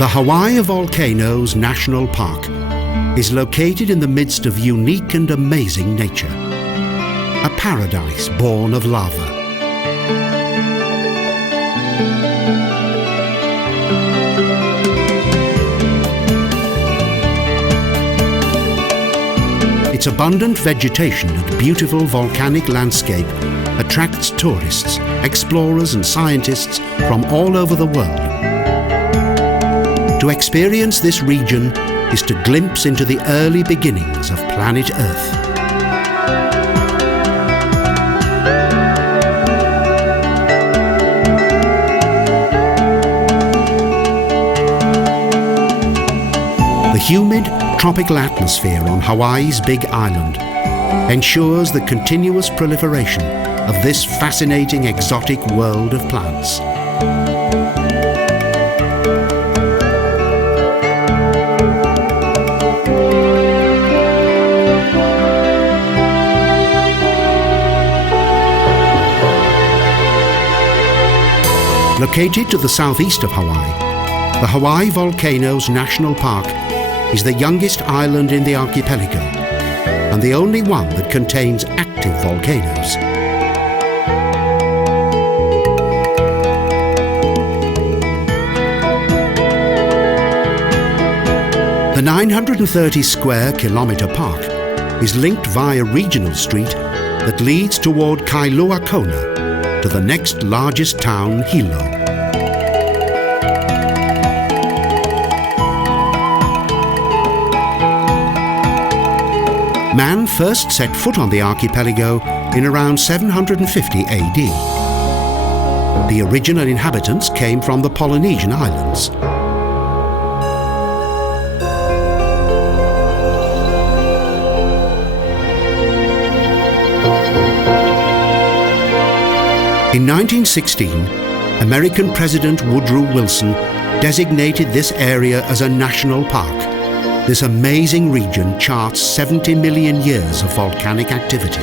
The Hawaii Volcanoes National Park is located in the midst of unique and amazing nature. A paradise born of lava. Its abundant vegetation and beautiful volcanic landscape attracts tourists, explorers and scientists from all over the world. To experience this region is to glimpse into the early beginnings of planet Earth. The humid, tropical atmosphere on Hawaii's Big Island ensures the continuous proliferation of this fascinating exotic world of plants. Located to the southeast of Hawaii, the Hawaii Volcanoes National Park is the youngest island in the archipelago and the only one that contains active volcanoes. The 930 square kilometre park is linked via regional street that leads toward Kilauea to the next largest town, Hilo. Man first set foot on the archipelago in around 750 AD. The original inhabitants came from the Polynesian islands. In 1916, American President Woodrow Wilson designated this area as a national park. This amazing region charts 70 million years of volcanic activity.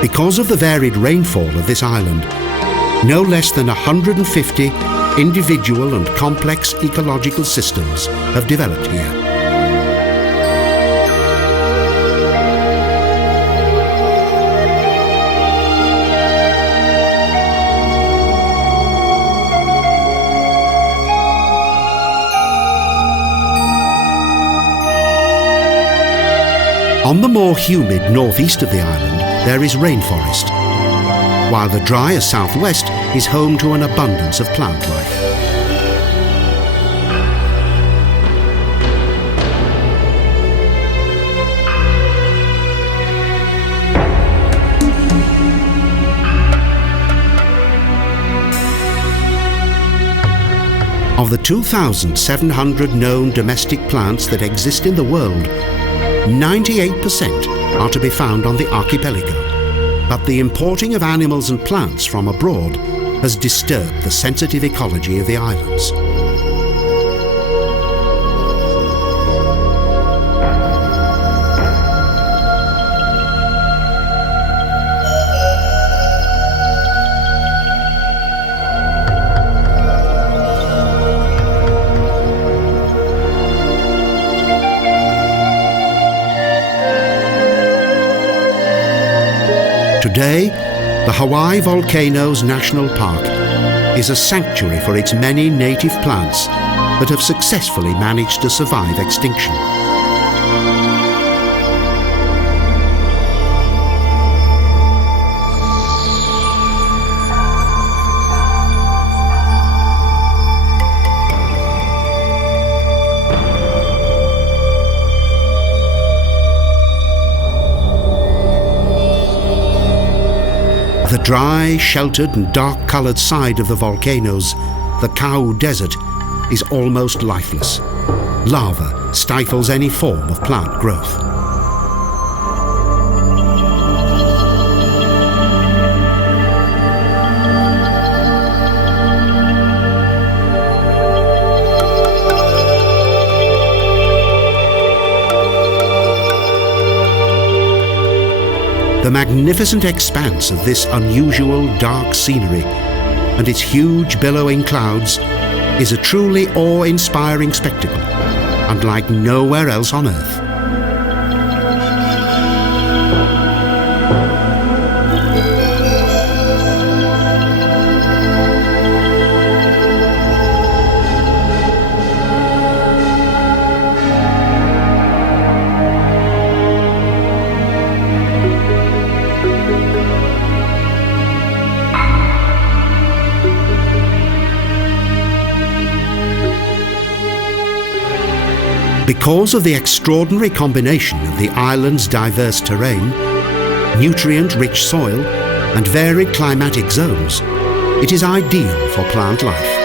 Because of the varied rainfall of this island, no less than 150 individual and complex ecological systems have developed here. On the more humid northeast of the island, there is rainforest, while the drier southwest is home to an abundance of plant life. Of the 2,700 known domestic plants that exist in the world, 98% are to be found on the archipelago. But the importing of animals and plants from abroad has disturbed the sensitive ecology of the islands. Today, the Hawaii Volcanoes National Park is a sanctuary for its many native plants that have successfully managed to survive extinction. The dry, sheltered and dark-coloured side of the volcanoes, the Kau Desert, is almost lifeless. Lava stifles any form of plant growth. The magnificent expanse of this unusual dark scenery and its huge billowing clouds is a truly awe-inspiring spectacle, unlike nowhere else on Earth. Because of the extraordinary combination of the island's diverse terrain, nutrient-rich soil, and varied climatic zones, it is ideal for plant life.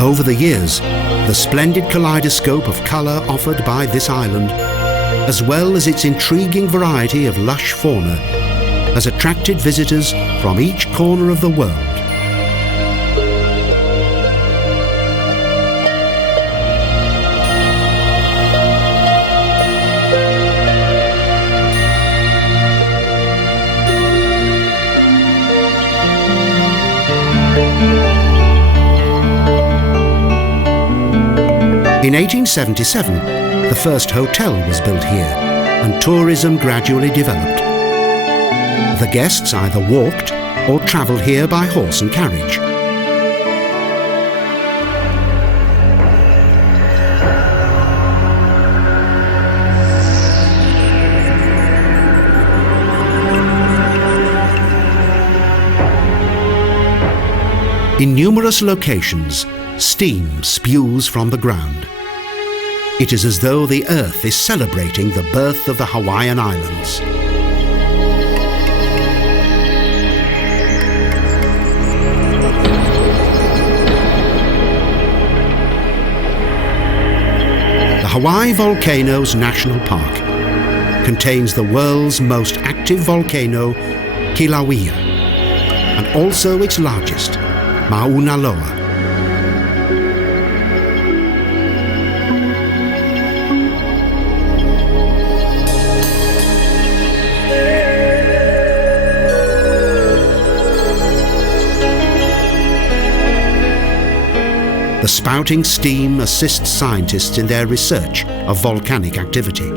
Over the years, the splendid kaleidoscope of colour offered by this island, as well as its intriguing variety of lush fauna, has attracted visitors from each corner of the world. In 1877, the first hotel was built here, and tourism gradually developed. The guests either walked or travelled here by horse and carriage. In numerous locations, steam spews from the ground. It is as though the earth is celebrating the birth of the Hawaiian Islands. The Hawaii Volcanoes National Park contains the world's most active volcano, Kilauea, and also its largest, Mauna Loa. The spouting steam assists scientists in their research of volcanic activity.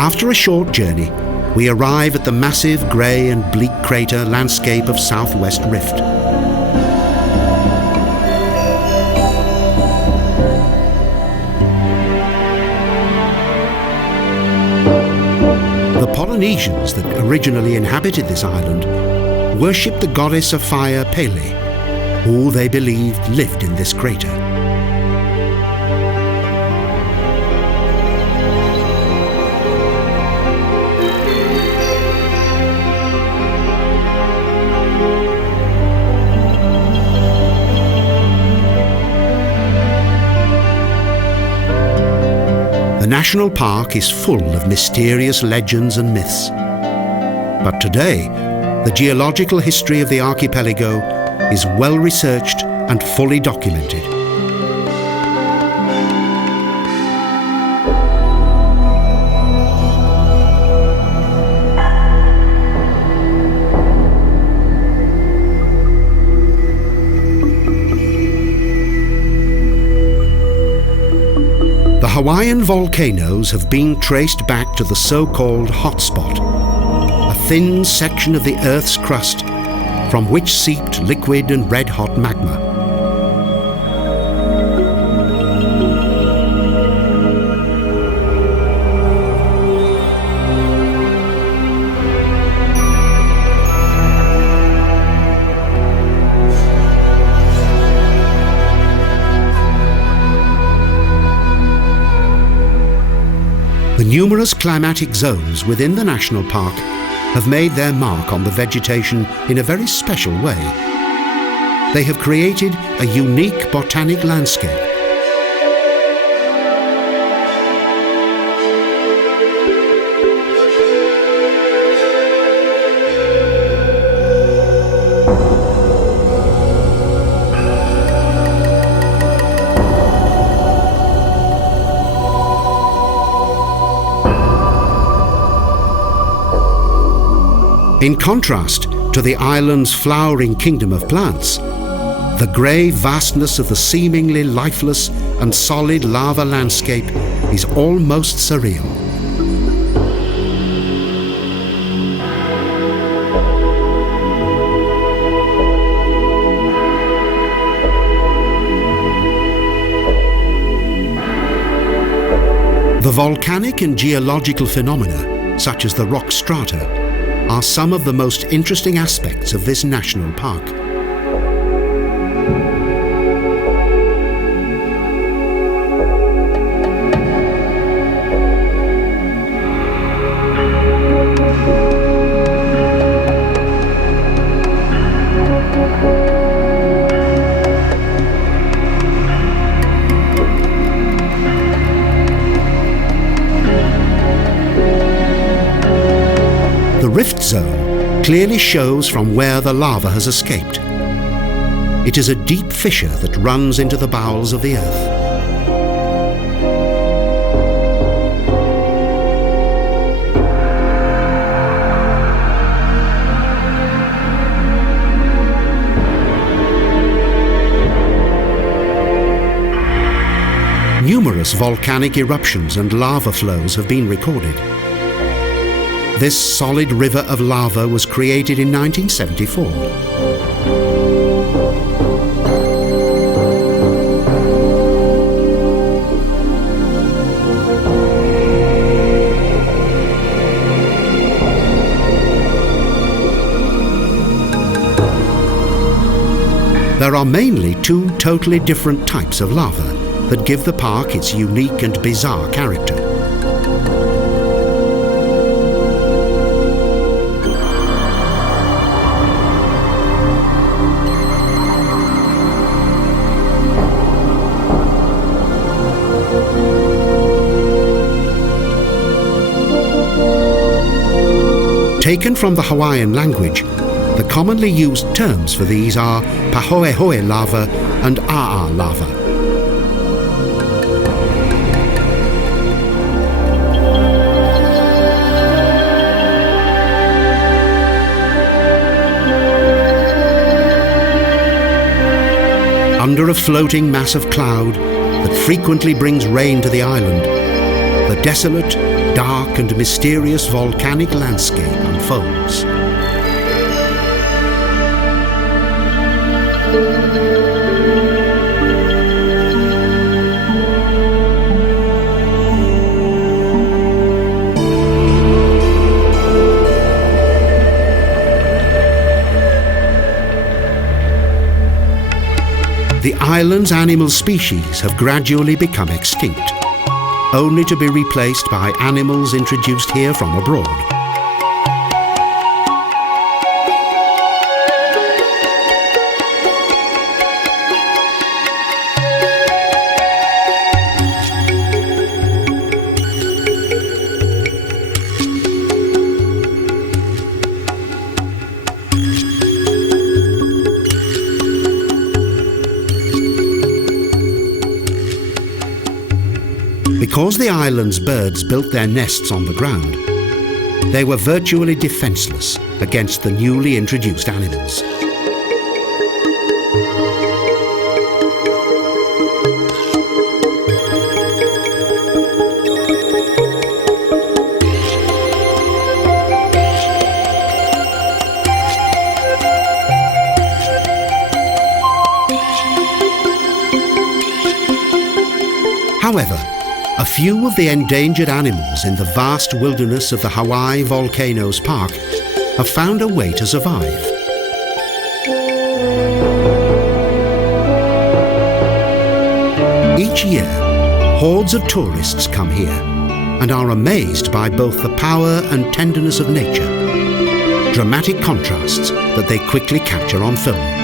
After a short journey, we arrive at the massive grey and bleak crater landscape of Southwest Rift. The Polynesians that originally inhabited this island worshipped the goddess of fire Pele, who they believed lived in this crater. The national park is full of mysterious legends and myths. But today, the geological history of the archipelago is well researched and fully documented. Hawaiian volcanoes have been traced back to the so-called hotspot, a thin section of the Earth's crust from which seeped liquid and red-hot magma. The numerous climatic zones within the national park have made their mark on the vegetation in a very special way. They have created a unique botanic landscape. In contrast to the island's flowering kingdom of plants, the grey vastness of the seemingly lifeless and solid lava landscape is almost surreal. The volcanic and geological phenomena, such as the rock strata, are some of the most interesting aspects of this national park. The rift zone clearly shows from where the lava has escaped. It is a deep fissure that runs into the bowels of the earth. Numerous volcanic eruptions and lava flows have been recorded. This solid river of lava was created in 1974. There are mainly two totally different types of lava that give the park its unique and bizarre character. Taken from the Hawaiian language, the commonly used terms for these are pahoehoe lava and a'a lava. Under a floating mass of cloud that frequently brings rain to the island, the desolate, dark and mysterious volcanic landscape unfolds. The island's animal species have gradually become extinct, only to be replaced by animals introduced here from abroad. Because the island's birds built their nests on the ground, they were virtually defenseless against the newly introduced animals. However, a few of the endangered animals in the vast wilderness of the Hawai'i Volcanoes Park have found a way to survive. Each year, hordes of tourists come here and are amazed by both the power and tenderness of nature, dramatic contrasts that they quickly capture on film.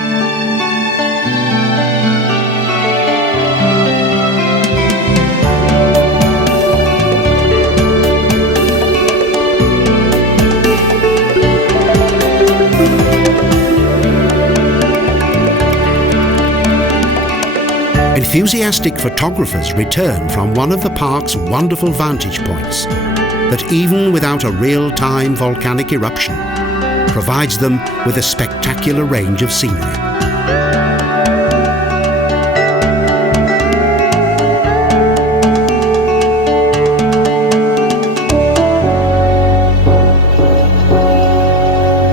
Enthusiastic photographers return from one of the park's wonderful vantage points that, even without a real-time volcanic eruption, provides them with a spectacular range of scenery.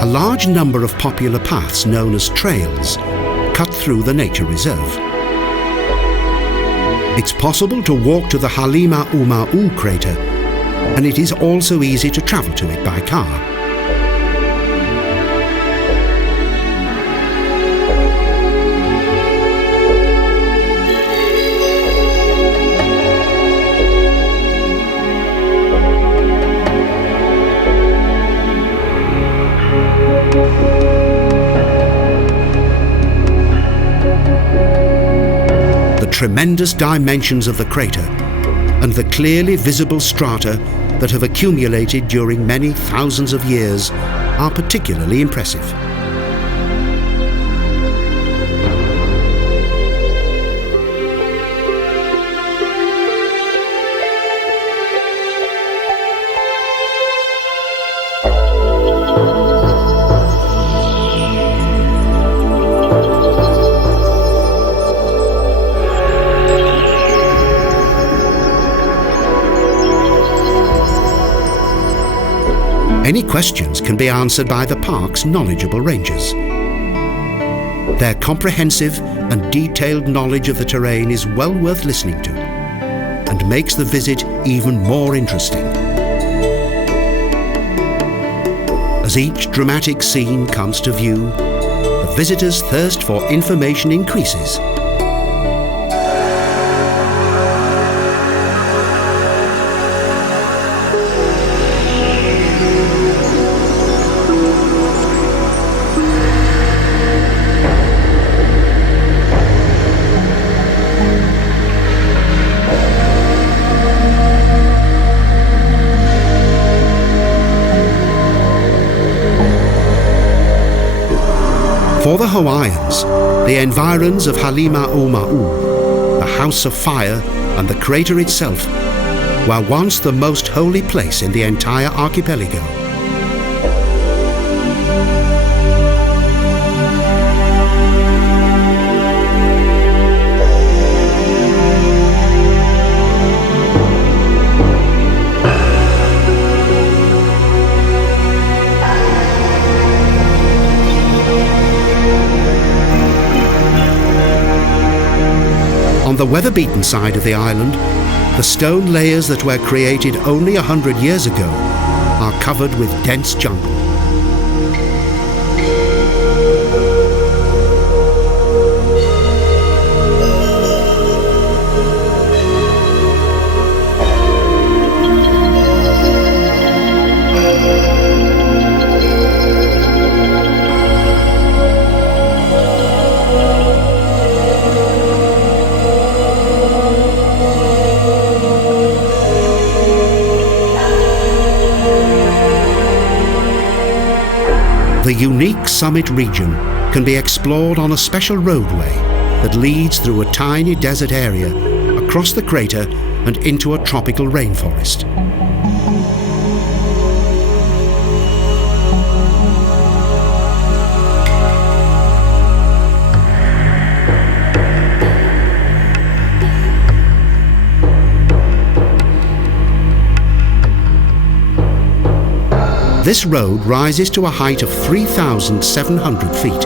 A large number of popular paths known as trails cut through the nature reserve. It's possible to walk to the Halema Uma U crater, and it is also easy to travel to it by car. Tremendous dimensions of the crater and the clearly visible strata that have accumulated during many thousands of years are particularly impressive. Any questions can be answered by the park's knowledgeable rangers. Their comprehensive and detailed knowledge of the terrain is well worth listening to and makes the visit even more interesting. As each dramatic scene comes to view, the visitors' thirst for information increases. For the Hawaiians, the environs of Halema Uma U, the House of Fire and the crater itself, were once the most holy place in the entire archipelago. On the weather-beaten side of the island, the stone layers that were created only 100 years ago are covered with dense jungle. The unique summit region can be explored on a special roadway that leads through a tiny desert area across the crater and into a tropical rainforest. This road rises to a height of 3,700 feet.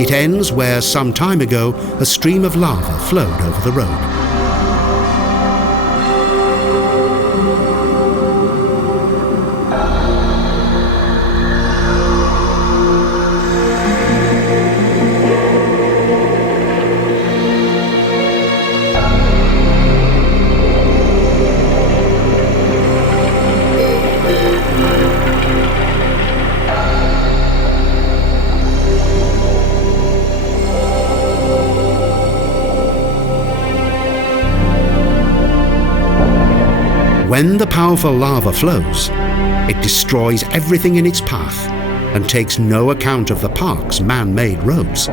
It ends where, some time ago, a stream of lava flowed over the road. When the powerful lava flows, it destroys everything in its path and takes no account of the park's man-made roads.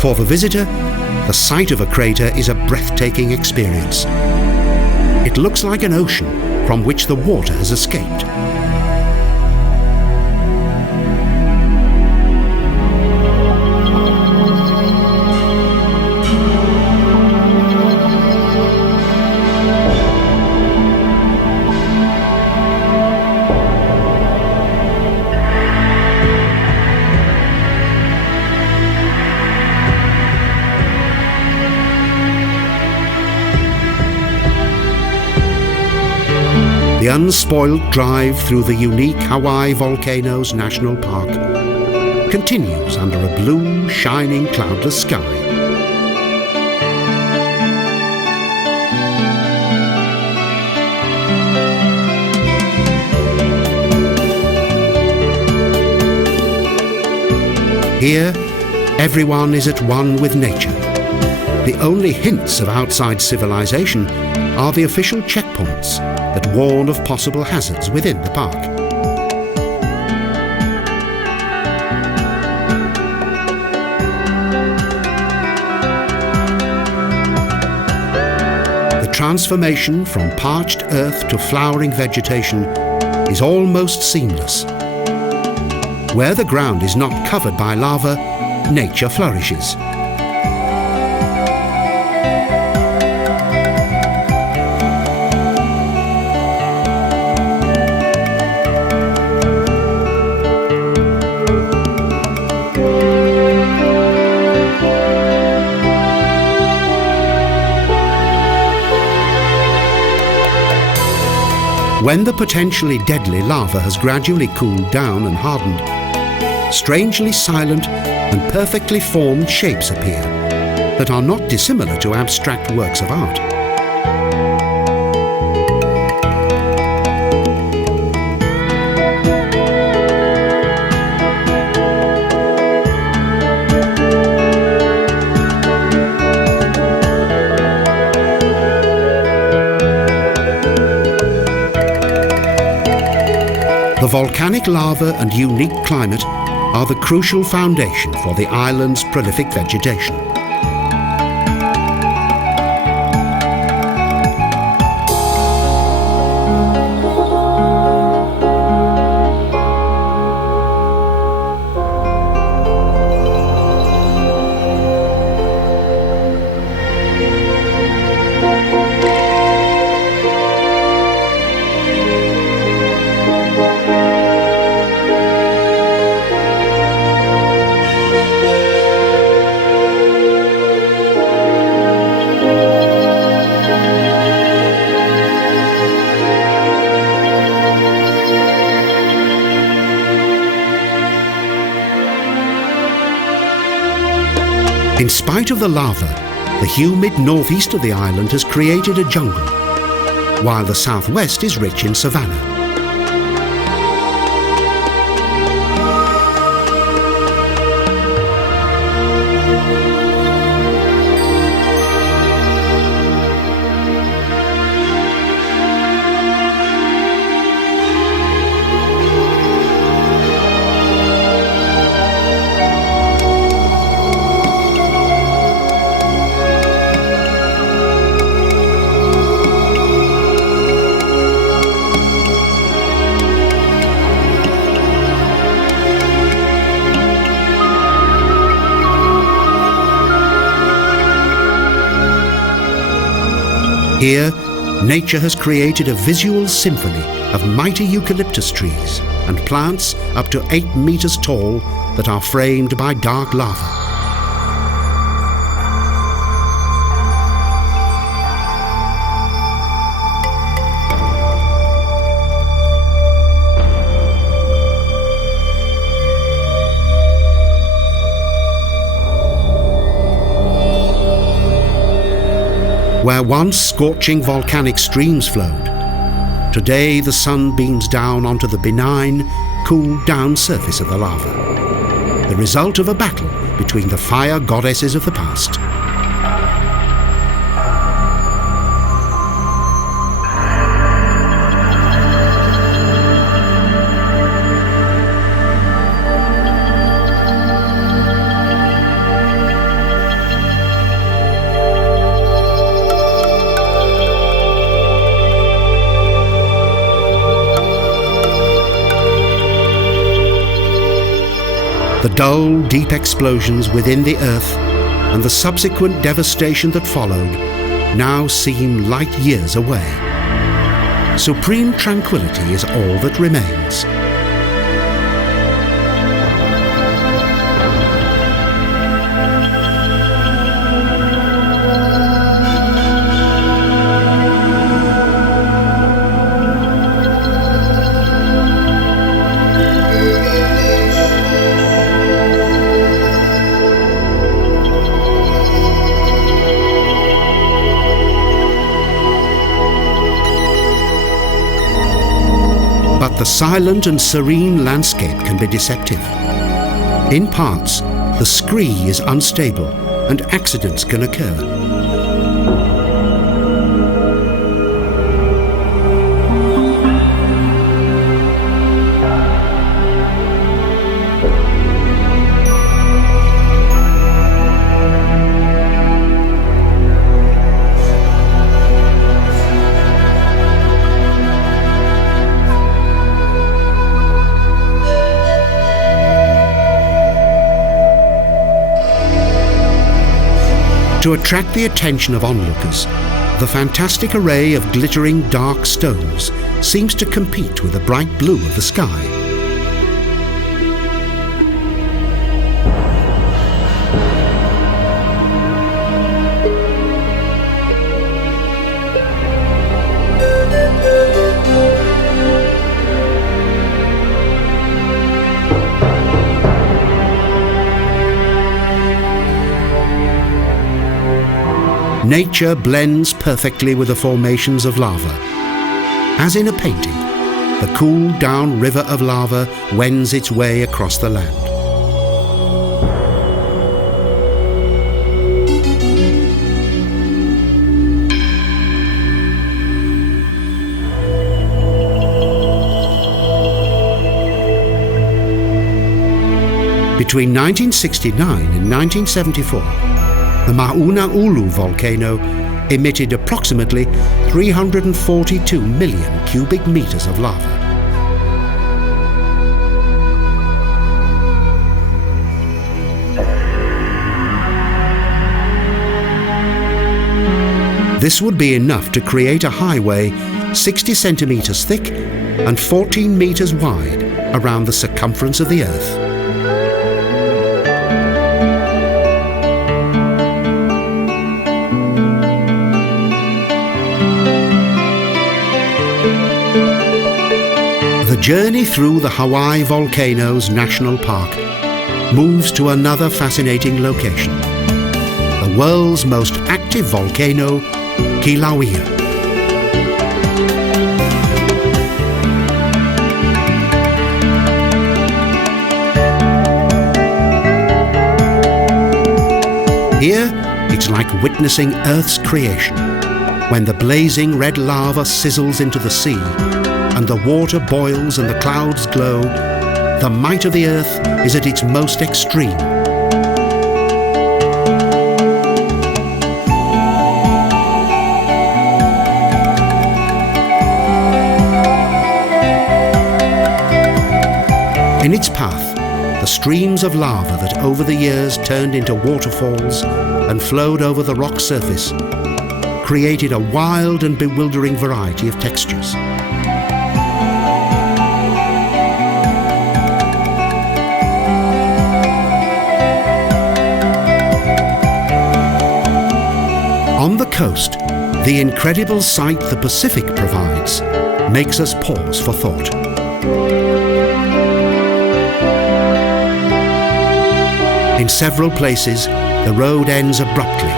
For the visitor, the sight of a crater is a breathtaking experience. It looks like an ocean from which the water has escaped. The unspoiled drive through the unique Hawaii Volcanoes National Park continues under a blue, shining, cloudless sky. Here, everyone is at one with nature. The only hints of outside civilization are the official checkpoints that warn of possible hazards within the park. The transformation from parched earth to flowering vegetation is almost seamless. Where the ground is not covered by lava, nature flourishes. When the potentially deadly lava has gradually cooled down and hardened, strangely silent and perfectly formed shapes appear that are not dissimilar to abstract works of art. The volcanic lava and unique climate are the crucial foundation for the island's prolific vegetation. In spite of the lava, the humid northeast of the island has created a jungle, while the southwest is rich in savannah. Here, nature has created a visual symphony of mighty eucalyptus trees and plants up to 8 meters tall that are framed by dark lava. Where once scorching volcanic streams flowed, Today the sun beams down onto the benign, cooled down surface of the lava, the result of a battle between the fire goddesses of the past. The dull, deep explosions within the Earth and the subsequent devastation that followed now seem light years away. Supreme tranquility is all that remains. But the silent and serene landscape can be deceptive. In parts, the scree is unstable and accidents can occur. To attract the attention of onlookers, the fantastic array of glittering dark stones seems to compete with the bright blue of the sky. Nature blends perfectly with the formations of lava. As in a painting, the cooled down river of lava wends its way across the land. Between 1969 and 1974, the Mauna Loa volcano emitted approximately 342 million cubic meters of lava. This would be enough to create a highway 60 centimeters thick and 14 meters wide around the circumference of the Earth. The journey through the Hawaii Volcanoes National Park moves to another fascinating location, the world's most active volcano, Kilauea. Here, it's like witnessing Earth's creation, when the blazing red lava sizzles into the sea, and the water boils and the clouds glow. The might of the Earth is at its most extreme. In its path, the streams of lava that over the years turned into waterfalls and flowed over the rock surface created a wild and bewildering variety of textures. On the coast, the incredible sight the Pacific provides makes us pause for thought. In several places, the road ends abruptly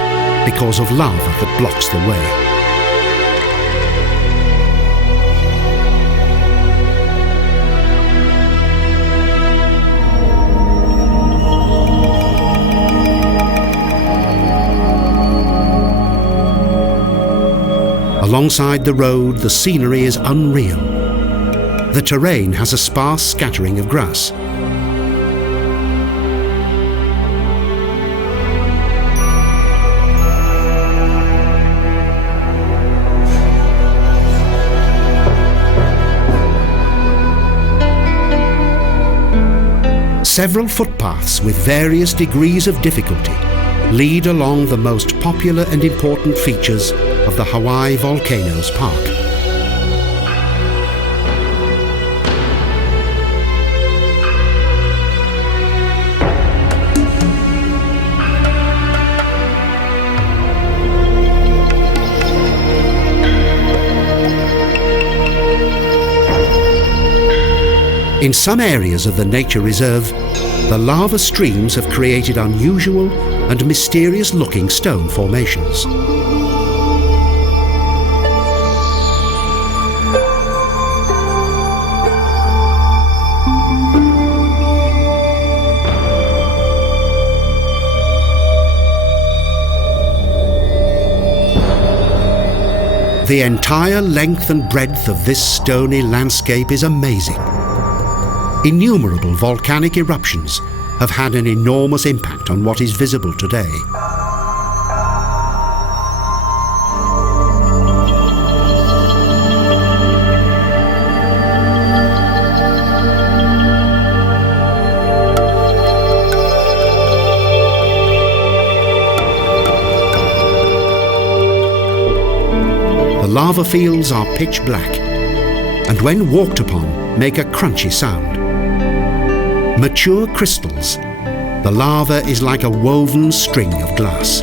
because of lava that blocks the way. Alongside the road, the scenery is unreal. The terrain has a sparse scattering of grass. Several footpaths with various degrees of difficulty lead along the most popular and important features of the Hawai'i Volcanoes Park. In some areas of the nature reserve, the lava streams have created unusual and mysterious-looking stone formations. The entire length and breadth of this stony landscape is amazing. Innumerable volcanic eruptions have had an enormous impact on what is visible today. The lava fields are pitch black, and when walked upon, make a crunchy sound. Mature crystals, the lava is like a woven string of glass.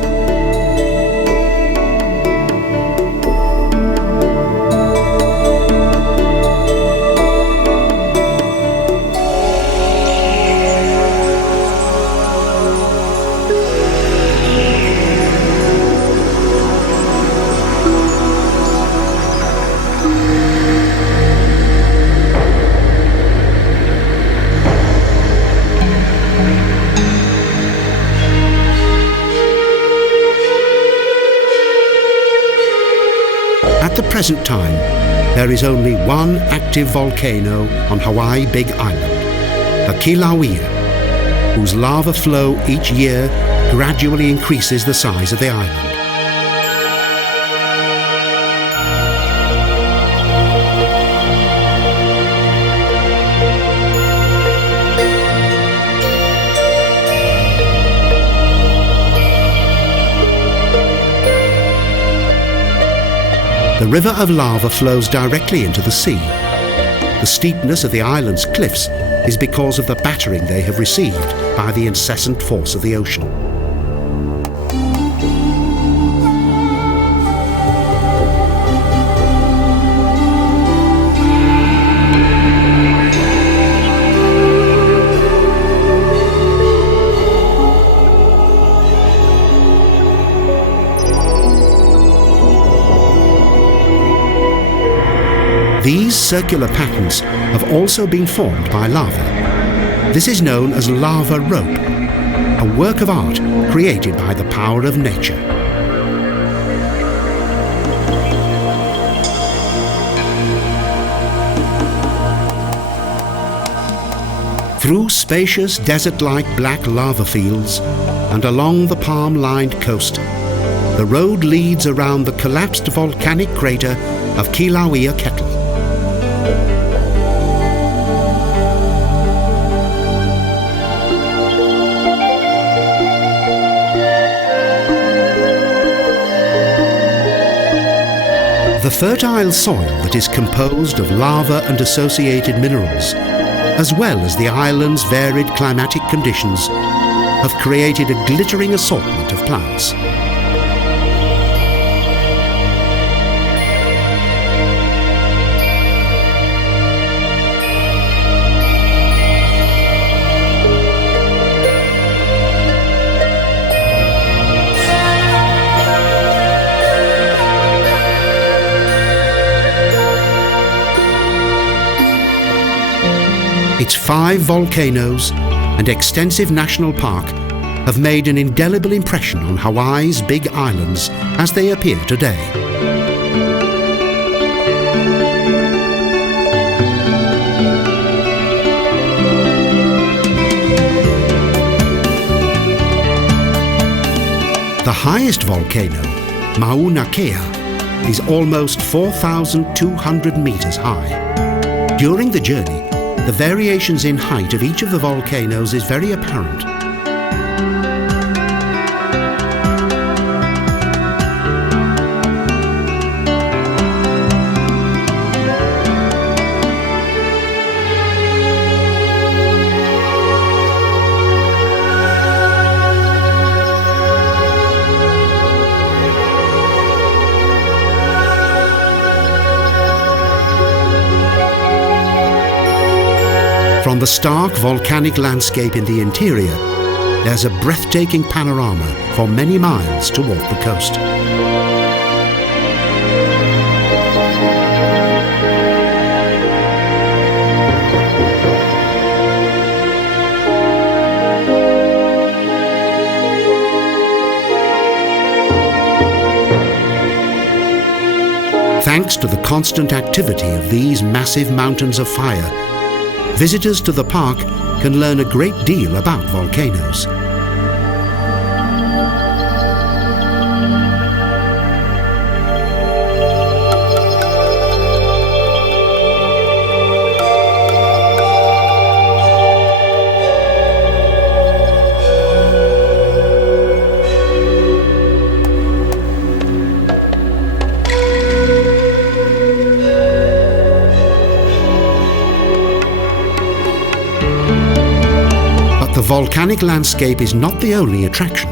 At the present time, there is only one active volcano on Hawaii Big Island, the Kilauea, whose lava flow each year gradually increases the size of the island. The river of lava flows directly into the sea. The steepness of the island's cliffs is because of the battering they have received by the incessant force of the ocean. These circular patterns have also been formed by lava. This is known as lava rope, a work of art created by the power of nature. Through spacious desert-like black lava fields and along the palm-lined coast, the road leads around the collapsed volcanic crater of Kilauea Kettle. The fertile soil that is composed of lava and associated minerals, as well as the island's varied climatic conditions, have created a glittering assortment of plants. Its 5 volcanoes and extensive national park have made an indelible impression on Hawaii's big islands as they appear today. The highest volcano, Mauna Loa, is almost 4,200 meters high. During the journey, the variations in height of each of the volcanoes is very apparent. From the stark volcanic landscape in the interior, there's a breathtaking panorama for many miles toward the coast. Thanks to the constant activity of these massive mountains of fire, visitors to the park can learn a great deal about volcanoes. The volcanic landscape is not the only attraction.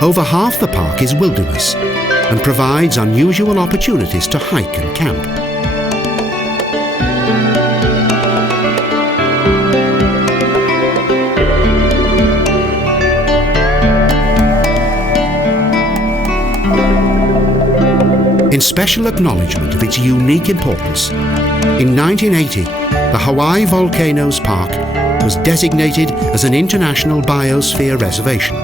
Over half the park is wilderness and provides unusual opportunities to hike and camp. In special acknowledgement of its unique importance, in 1980, the Hawai'i Volcanoes Park was designated as an international biosphere reservation.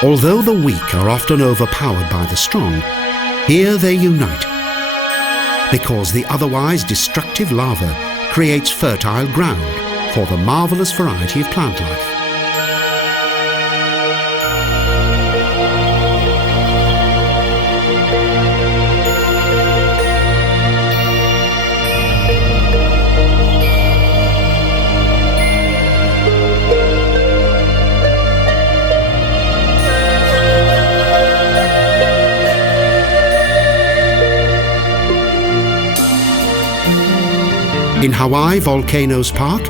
Although the weak are often overpowered by the strong, here they unite, because the otherwise destructive lava creates fertile ground for the marvelous variety of plant life. In Hawai'i Volcanoes Park,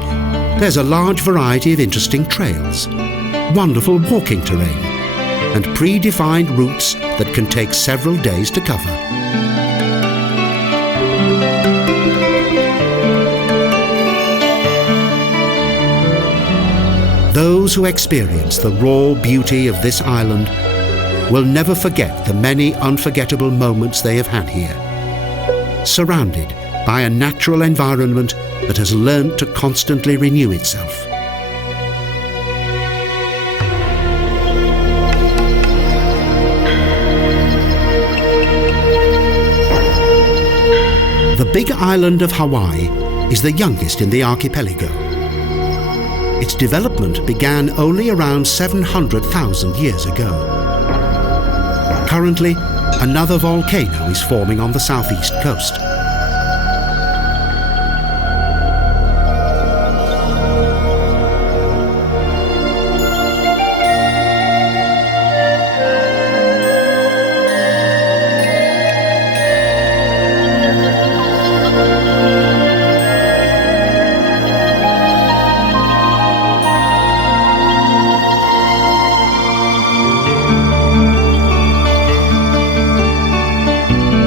there's a large variety of interesting trails, wonderful walking terrain, and predefined routes that can take several days to cover. Those who experience the raw beauty of this island will never forget the many unforgettable moments they have had here, surrounded by a natural environment that has learnt to constantly renew itself. The big island of Hawaii is the youngest in the archipelago. Its development began only around 700,000 years ago. Currently, another volcano is forming on the southeast coast.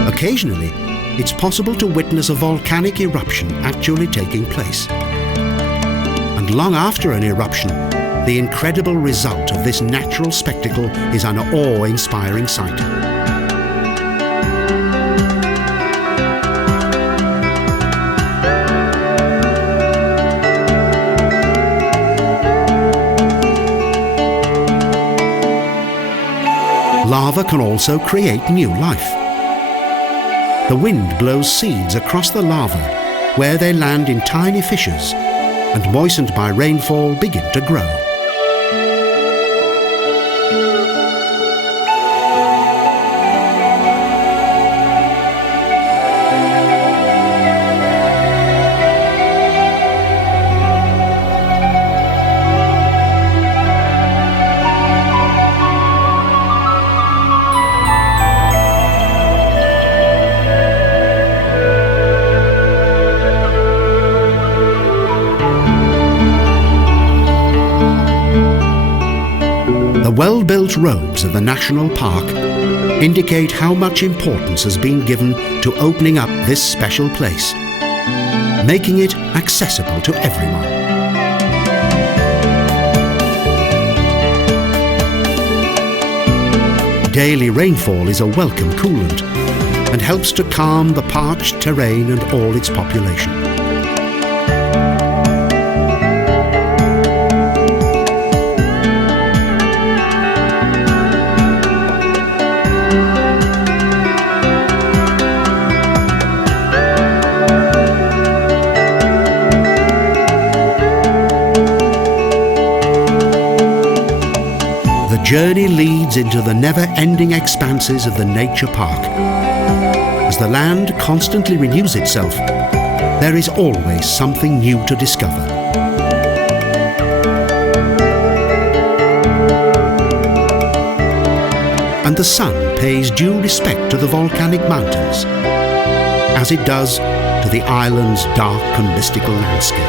Occasionally, it's possible to witness a volcanic eruption actually taking place. And long after an eruption, The incredible result of this natural spectacle is an awe-inspiring sight. Lava can also create new life. The wind blows seeds across the lava, where they land in tiny fissures and, moistened by rainfall, begin to grow. The well-built roads of the national park indicate how much importance has been given to opening up this special place, making it accessible to everyone. Daily rainfall is a welcome coolant and helps to calm the parched terrain and all its population. The journey leads into the never-ending expanses of the nature park. As the land constantly renews itself, there is always something new to discover. And the sun pays due respect to the volcanic mountains, as it does to the island's dark and mystical landscape.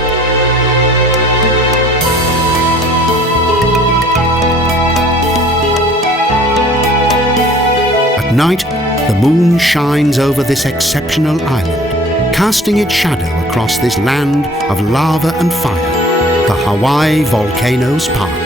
At night, the moon shines over this exceptional island, casting its shadow across this land of lava and fire, the Hawaii Volcanoes Park.